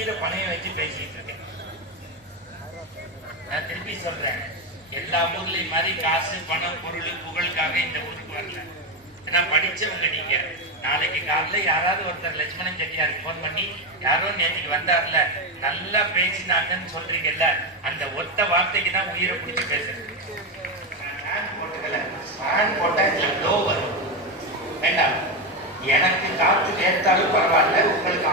உயிரை பணையம் வச்சு பேசிட்டு இருக்கேன். நான் திருப்பி சொல்றேன், எல்லா ஊர்லயும் மாதிரி காசு பணம் பொருள் புகழுக்காக இந்த ஊருக்கு வரல. ஏன்னா படிச்சவங்க நீங்க. நாளைக்கு காலைல யாராவது ஒருத்தர் லட்சுமணன் செட்டியாருக்கு போன் பண்ணி யாரோ நேற்றுக்கு வந்தார்ல நல்லா பேசினாங்கன்னு சொல்றீங்கல்ல, அந்த ஒத்த வார்த்தைக்கு தான் உயிரை பிடிச்சி பேசுறது. போட்டுக்கல போட்டா இதுல லோ வரும் வேண்டாம். எனக்கு காற்று ஏற்றாலும் பரவாயில்ல, உங்களுக்கு